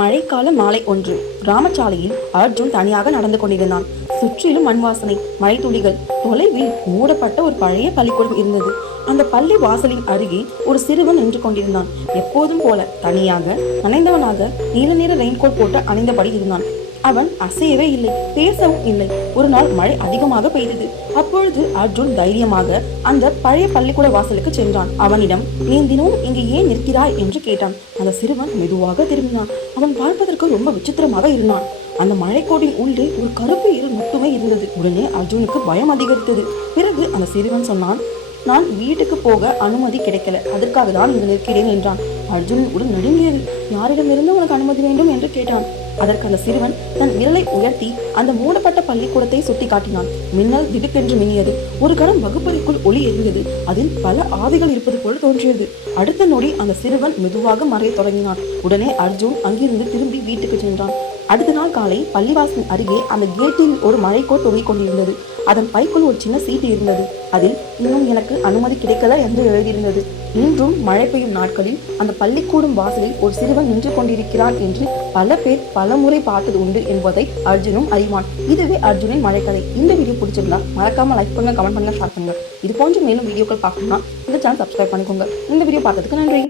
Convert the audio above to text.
மழைக்கால மாலை ஒன்று. கிராமச்சாலையில் அர்ஜுன் தனியாக நடந்து கொண்டிருந்தான். சுற்றிலும் மண் வாசனை, மழை துளிகள். தொலைவில் மூடப்பட்ட ஒரு பழைய பள்ளிக்கூடம் இருந்தது. அந்த பள்ளி வாசலின் அருகே ஒரு சிறுவன் நின்று கொண்டிருந்தான். எப்போதும் போல தனியாக, நனைந்தவனாக, நீல நிற ரெயின்கோட் போட்டு அணிந்தபடி இருந்தான். அவன் அசையவே இல்லை, பேசவும் இல்லை. ஒரு நாள் மழை அதிகமாக பெய்தது. அப்பொழுது அர்ஜுன் தைரியமாக அந்த பழைய பள்ளிக்கூட வாசலுக்கு சென்றான். அவனிடம், நீ தினமும் இங்கு ஏன் நிற்கிறாய் என்று கேட்டான். அந்த சிறுவன் மெதுவாக திரும்பினான். அவன் பார்ப்பதற்கு ரொம்ப விசித்திரமாக இருந்தான். அந்த மழைக்கோட்டின் உள்ளே ஒரு கருப்பு இருள் மட்டுமே இருந்தது. உடனே அர்ஜுனுக்கு பயம் அதிகரித்தது. பிறகு அந்த சிறுவன் சொன்னான், நான் வீட்டுக்கு போக அனுமதி கிடைக்கல, அதற்காக தான் இங்கு நிற்கிறேன் என்றான். அர்ஜுனின் உடல் நடுங்கியது. யாரிடமிருந்து உனக்கு அனுமதி வேண்டும் என்று கேட்டான். அதற்கு அந்த சிறுவன் தன் விரலை உயர்த்தி அந்த மூடப்பட்ட பள்ளிக்கூடத்தை சுட்டி காட்டினான். மின்னல் திடுக்கென்று மின்னியது. ஒரு கணம் வகுப்பறைக்குள் ஒளி எரிந்தது. அதில் பல ஆவிகள் இருப்பது போல தோன்றியது. அடுத்த நொடி அந்த சிறுவன் மெதுவாக மறைய தொடங்கினான். உடனே அர்ஜுன் அங்கிருந்து திரும்பி வீட்டுக்கு சென்றான். அடுத்த நாள் காலை பள்ளிவாசல் அருகே அந்த கேட்டில் ஒரு மழைக்கோட் தொங்கிக் கொண்டிருந்தது. அதன் பைக்குள் ஒரு சின்ன சீட்டு இருந்தது. அதில் இன்னும் எனக்கு அனுமதி கிடைக்கல என்று எழுதியிருந்தது. இன்றும் மழை பெய்யும் நாட்களில் அந்த பள்ளிக்கூடம் வாசலில் ஒரு சிறுவன் நின்று கொண்டிருக்கிறான் என்று பல பேர் பல முறை பார்த்தது உண்டு என்பதை அர்ஜுனும் அறிவான். இதுவே அர்ஜுனின் மழைக்கதை. இந்த வீடியோ பிடிச்சிருந்தா மறக்காம லைக் பண்ணுங்க, கமெண்ட் பண்ணுங்க, ஷேர் பண்ணுங்க. இது போன்ற மேலும் வீடியோக்கள் பார்க்கணும்னா இந்த சேனல் சப்ஸ்கிரைப் பண்ணிக்கோங்க. இந்த வீடியோ பார்த்ததுக்கு நன்றி.